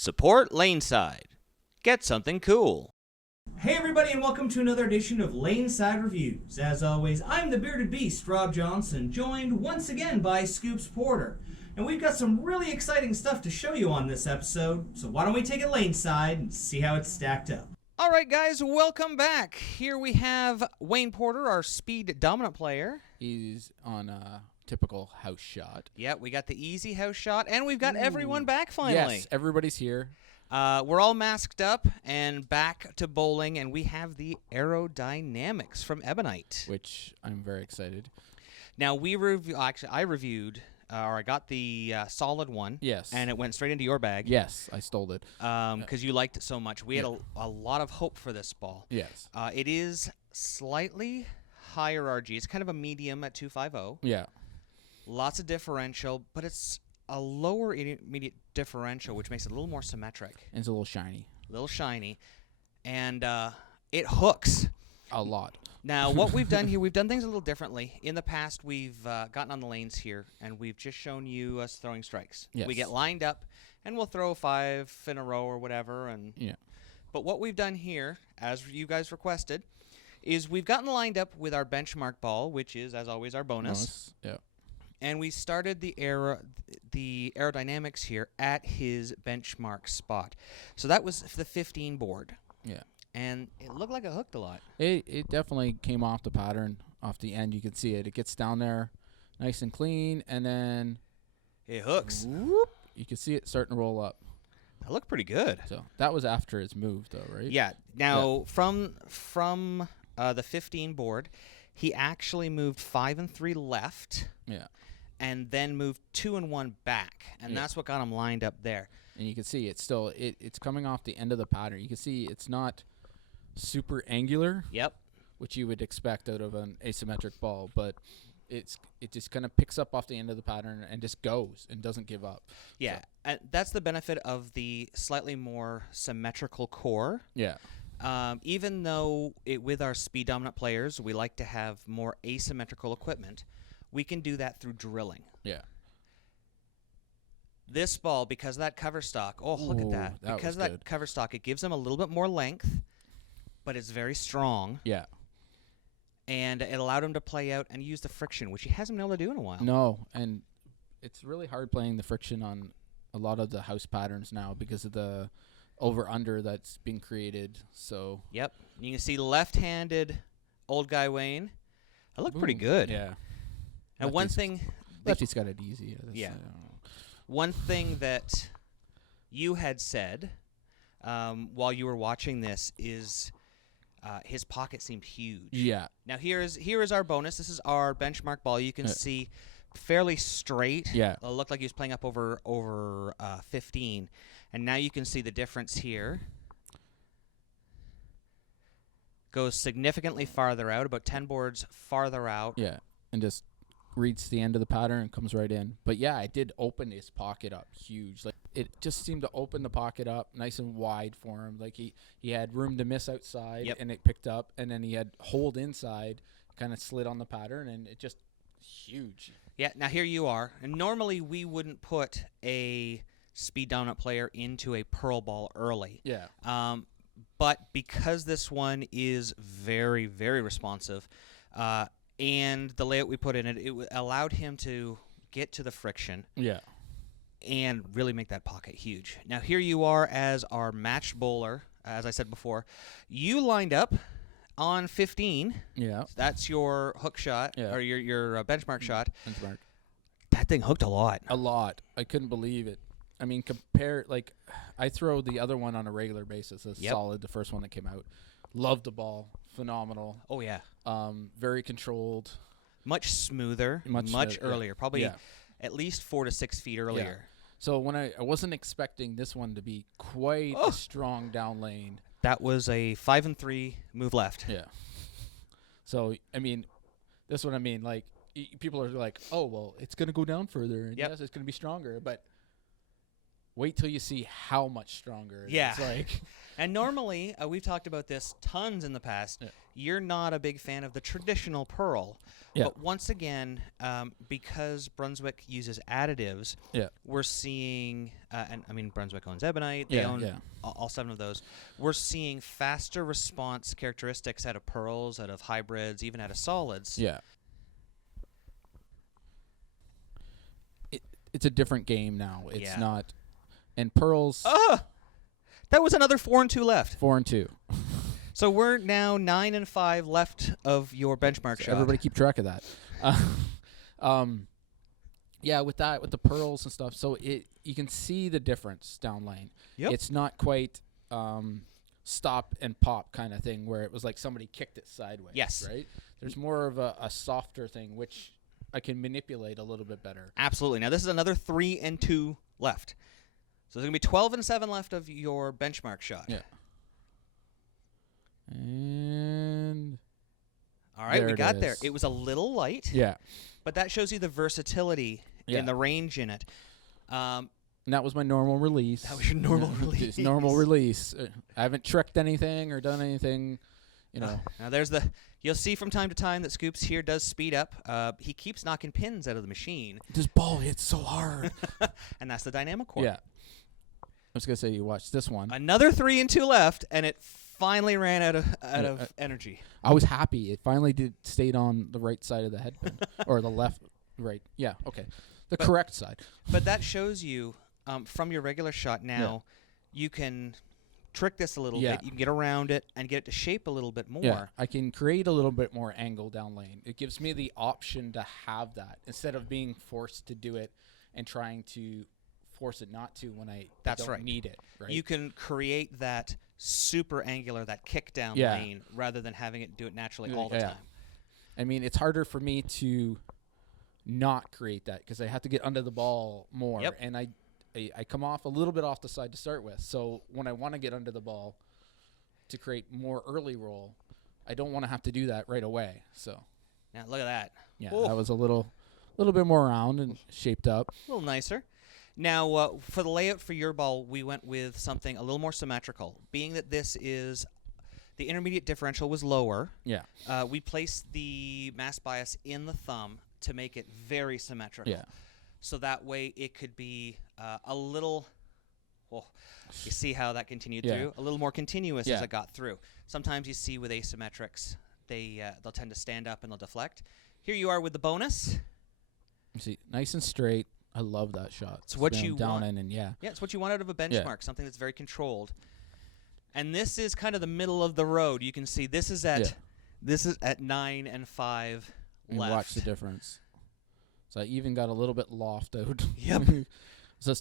Support Laneside. Get something cool. Hey everybody, and welcome to another edition of Laneside Reviews. As always, I'm the bearded beast, Rob Johnson, joined once again by Scoops Porter. And we've got some really exciting stuff to show you on this episode, so why don't we take it Laneside and see how it's stacked up. All right, guys, welcome back. Here we have Wayne Porter, our speed dominant player. He's on a typical house shot. Yeah, we got the easy house shot, and we've got everyone back finally. Yes, everybody's here. We're all masked up and back to bowling, and we have the Aero Dynamix from Ebonite. Which I'm very excited. Now, I reviewed, or I got the solid one. Yes. And it went straight into your bag. Yes, I stole it. Because you liked it so much. We had a lot of hope for this ball. Yes. It is slightly higher RG. It's kind of a medium at 250. Yeah. Lots of differential, but it's a lower intermediate differential, which makes it a little more symmetric. And it's a little shiny. A little shiny. And it hooks. A lot. Now, what we've done here, we've done things a little differently. In the past, we've gotten on the lanes here, and we've just shown you us throwing strikes. Yes. We get lined up, and we'll throw 5 in a row or whatever. Yeah. But what we've done here, as you guys requested, is we've gotten lined up with our benchmark ball, which is, as always, our bonus. Yeah. And we started the aerodynamics here at his benchmark spot. So that was the 15 board. Yeah. And it looked like it hooked a lot. It definitely came off the pattern, off the end. You can see it. It gets down there nice and clean, and then It hooks. whoop, you can see it starting to roll up. That looked pretty good. So that was after it's moved, though, right? Yeah. Now, from the 15 board, he actually moved 5 and 3 left. Yeah. And then moved 2 and 1 back, and that's what got him lined up there. And you can see it's still it's coming off the end of the pattern. You can see it's not super angular. Yep. Which you would expect out of an asymmetric ball, but it just kind of picks up off the end of the pattern and just goes and doesn't give up. Yeah, and that's the benefit of the slightly more symmetrical core. Yeah. Even though with our speed dominant players, we like to have more asymmetrical equipment, we can do that through drilling. Yeah. This ball, because of that cover stock, look at that. Because of that cover stock, it gives them a little bit more length, but it's very strong. Yeah. And it allowed him to play out and use the friction, which he hasn't been able to do in a while. No, and it's really hard playing the friction on a lot of the house patterns now because of the over-under that's being created. So. Yep. You can see left-handed old guy Wayne. That looked pretty good. Yeah. And one thing. Lefty's got it easy. Yeah. One thing that you had said while you were watching this is his pocket seemed huge. Yeah. Now here is our bonus. This is our benchmark ball. You can see fairly straight. Yeah. It looked like he was playing up over 15, and now you can see the difference here. Goes significantly farther out, about 10 boards farther out. Yeah, and just reads the end of the pattern and comes right in. But yeah, it did open his pocket up huge. Like it just seemed to open the pocket up nice and wide for him. Like he had room to miss outside, and it picked up, and then he had hold inside, kind of slid on the pattern, and it just huge. Yeah, now here you are. And normally we wouldn't put a speed dominant player into a pearl ball early. Yeah. But because this one is very, very responsive, and the layout we put in it allowed him to get to the friction. Yeah. And really make that pocket huge. Now here you are as our matched bowler. As I said before, you lined up on 15. Yeah. That's your hook shot, or your benchmark shot. Benchmark. That thing hooked a lot. A lot. I couldn't believe it. I mean, I throw the other one on a regular basis. It's solid, the first one that came out. Loved the ball. Phenomenal. Oh, yeah. Very controlled. Much smoother. Much earlier. Probably at least 4 to 6 feet earlier. Yeah. So when I wasn't expecting this one to be quite a strong down lane. That was a 5 and 3 move left. Yeah. So, I mean, this one, like, people are like, oh, well, it's going to go down further. And yes, it's going to be stronger. But Wait till you see how much stronger it Yeah. is. Like, And normally, we've talked about this tons in the past. Yeah. You're not a big fan of the traditional pearl. Yeah. But once again, because Brunswick uses additives, yeah, we're seeing, and I mean, Brunswick owns Ebonite. They Yeah, own yeah. all 7 of those. We're seeing faster response characteristics out of pearls, out of hybrids, even out of solids. yeah. It's a different game now. It's Yeah. not. And pearls, That was another 4 and 2 left. 4 and 2. So we're now 9 and 5 left of your benchmark So shot. everybody keep track of that. Yeah, with the pearls and stuff. So you can see the difference down lane. Yep. It's not quite stop and pop kind of thing where it was like somebody kicked it sideways. Yes. Right? There's more of a softer thing, which I can manipulate a little bit better. Absolutely. Now this is another 3 and 2 left. So there's going to be 12 and 7 left of your benchmark shot. Yeah. And All right, There we it got there. is. It was a little light, yeah. but that shows you the versatility Yeah. and the range in it. And that was my normal release. That was your normal Just release. normal release. I haven't tricked anything or done anything, you know. Now there's you'll see from time to time that Scoops here does speed up. He keeps knocking pins out of the machine, This ball hits so hard. and that's the dynamic core. Yeah. I was going to say, you watch this one. Another 3 and 2 left, and it finally ran out of energy. I was happy. It finally stayed on the right side of the headpin. Or the left, right. Yeah, okay. The correct side. But that shows you from your regular shot now, you can trick this a little Yeah. bit. You can get around it and get it to shape a little bit more. Yeah, I can create a little bit more angle down lane. It gives me the option to have that instead of being forced to do it and trying to force it not to when I That's don't right. need it. Right. You can create that super angular, that kick down Yeah. lane, rather than having it do it naturally all the Yeah. time. I mean, it's harder for me to not create that because I have to get under the ball more. Yep. And I come off a little bit off the side to start with. So when I want to get under the ball to create more early roll, I don't want to have to do that right away. So Now look at that. yeah, Oh. that was a little bit more round and shaped up. A little nicer. Now, for the layout for your ball, we went with something a little more symmetrical. Being that this is the intermediate differential was lower, Yeah. we placed the mass bias in the thumb to make it very symmetrical. Yeah. So that way it could be a little. Oh, you see how that continued Yeah. through? A little more continuous as Yeah. it got through. Sometimes you see with asymmetrics, they'll tend to stand up and they'll deflect. Here you are with the bonus. You see, nice and straight. I love that shot. It's what Spin you down want. in and yeah. Yeah, it's what you want out of a benchmark, something that's very controlled. And this is kind of the middle of the road. You can see this is at 9 and 5 And left. watch the difference. So I even got a little bit loft out. Yep. So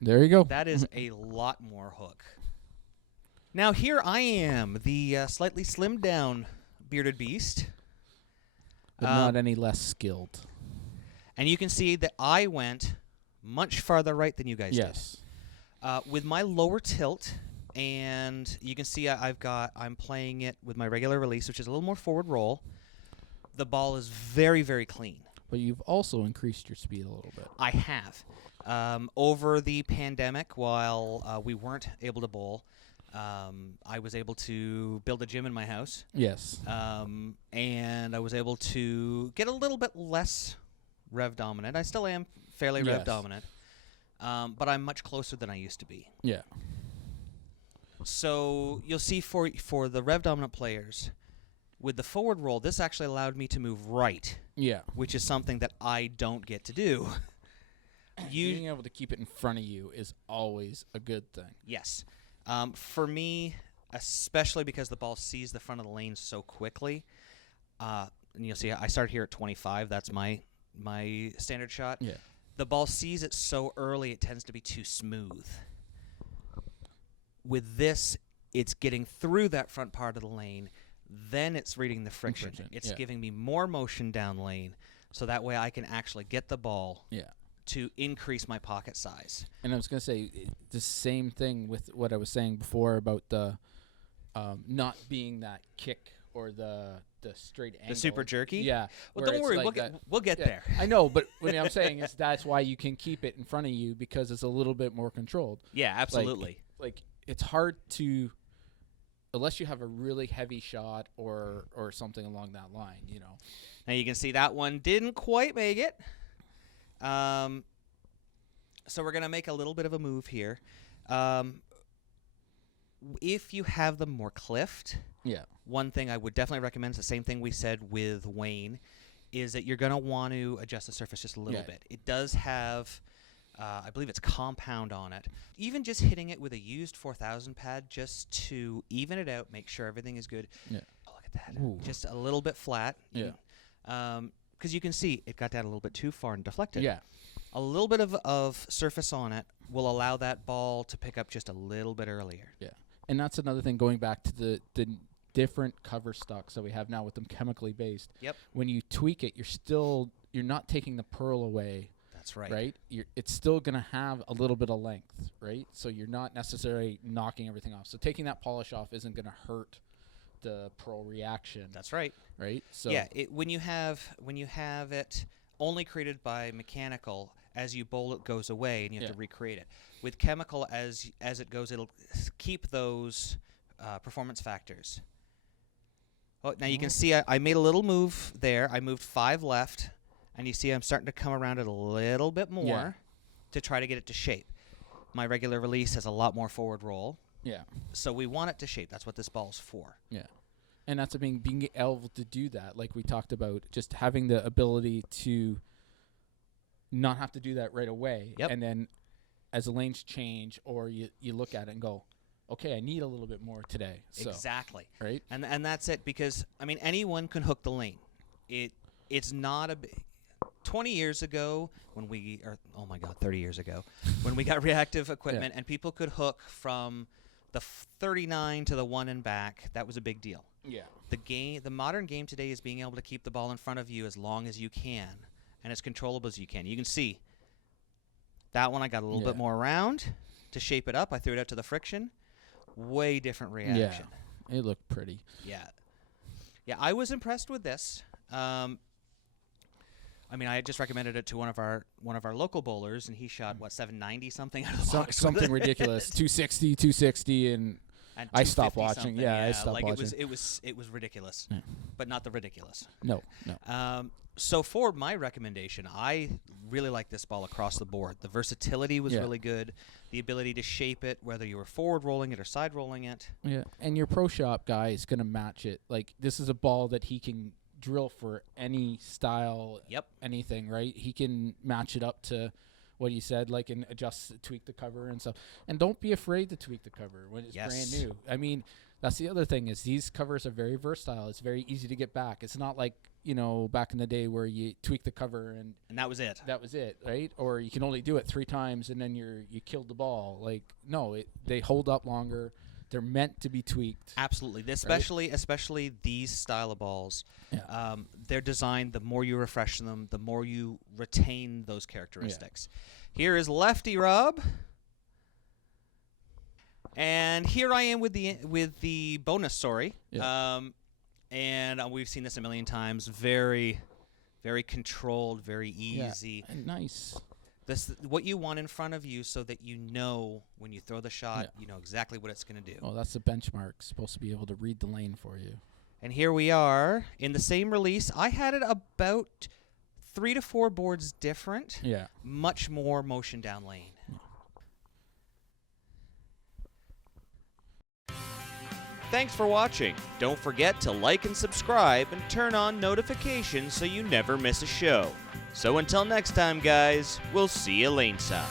there you go. That is a lot more hook. Now here I am, the slightly slimmed down bearded beast. But not any less skilled. And you can see that I went much farther right than you guys Yes. did. With my lower tilt, and you can see I'm playing it with my regular release, which is a little more forward roll. The ball is very, very clean. But you've also increased your speed a little bit. I have. Over the pandemic, while we weren't able to bowl, I was able to build a gym in my house. Yes. And I was able to get a little bit less rev dominant. I still am fairly rev Yes. dominant, but I'm much closer than I used to be. Yeah. So you'll see for the rev dominant players, with the forward roll, this actually allowed me to move right, Yeah. which is something that I don't get to do. Being able to keep it in front of you is always a good thing. Yes. For me, especially because the ball sees the front of the lane so quickly, and you'll see I start here at 25. That's my standard shot. Yeah. The ball sees it so early, it tends to be too smooth. With this, it's getting through that front part of the lane, then it's reading the friction. It's yeah. giving me more motion down lane, so that way I can actually get the ball Yeah. to increase my pocket size. And I was going to say the same thing with what I was saying before about the not being that kick or the straight angle. The super jerky? Yeah. Well, where don't it's worry. like We'll get yeah, there. I know, but what I'm saying is that's why you can keep it in front of you, because it's a little bit more controlled. Yeah, absolutely. Like it's hard to, unless you have a really heavy shot or something along that line, you know. Now you can see that one didn't quite make it. So we're going to make a little bit of a move here. If you have them more cliffed, one thing I would definitely recommend is the same thing we said with Wayne, is that you're going to want to adjust the surface just a little bit. It does have, I believe it's compound on it. Even just hitting it with a used 4000 pad just to even it out, make sure everything is good. Yeah. Oh, look at that. Ooh. Just a little bit flat. Yeah. Because you can see it got down a little bit too far and deflected. Yeah. A little bit of surface on it will allow that ball to pick up just a little bit earlier. Yeah. And that's another thing, going back to the different cover stocks that we have now with them chemically based. Yep. When you tweak it, you're not taking the pearl away. That's right. Right? It's still going to have a little bit of length, right? So you're not necessarily knocking everything off. So taking that polish off isn't going to hurt the pearl reaction. That's right. Right? So yeah, when you have it only created by mechanical, as you bowl it goes away and you have to recreate it. With chemical, as it goes, it'll keep those performance factors. Oh, now you can see I made a little move there. I moved 5 left, and you see I'm starting to come around it a little bit more to try to get it to shape. My regular release has a lot more forward roll. Yeah. So we want it to shape. That's what this ball's for. Yeah. And that's being able to do that, like we talked about, just having the ability to not have to do that right away. Yep. And then as the lanes change, or you look at it and go, okay, I need a little bit more today. So, exactly. Right? And that's it, because, I mean, anyone can hook the lane. It's not a 20 years ago when we, or oh my God, 30 years ago, when we got reactive equipment and people could hook from the 39 to the 1 and back, that was a big deal. Yeah. The modern game today is being able to keep the ball in front of you as long as you can and as controllable as you can. You can see that one I got a little bit more round to shape it up. I threw it out to the friction. Way different reaction. Yeah. It looked pretty. Yeah. Yeah, I was impressed with this. I mean, I just recommended it to one of our local bowlers, and he shot 790 something out of the box. Something ridiculous. 260, and I stopped watching. Yeah, I stopped watching. It was ridiculous, but not the ridiculous. No. So for my recommendation, I really like this ball across the board. The versatility was really good. The ability to shape it, whether you were forward rolling it or side rolling it. Yeah, and your pro shop guy is going to match it. Like, this is a ball that he can drill for any style, anything, right? He can match it up to what you said, like, and tweak the cover and stuff. And don't be afraid to tweak the cover when it's brand new. I mean, that's the other thing, is these covers are very versatile. It's very easy to get back. It's not like, you know, back in the day where you tweak the cover and that was it. That was it, right? Or you can only do it 3 times and then you killed the ball. Like, no, they hold up longer. They're meant to be tweaked. Absolutely. Especially these style of balls. Yeah. They're designed, the more you refresh them, the more you retain those characteristics. Yeah. Here is Lefty Rob. And here I am with the bonus, sorry. Yeah. And we've seen this a million times. Very, very controlled, very easy. Yeah. Nice. What you want in front of you, so that you know when you throw the shot, you know exactly what it's going to do. Well, that's the benchmark. It's supposed to be able to read the lane for you. And here we are in the same release. I had it about 3 to 4 boards different. Yeah. Much more motion down lane. Thanks for watching. Don't forget to like and subscribe and turn on notifications so you never miss a show. So until next time, guys, we'll see you laneside.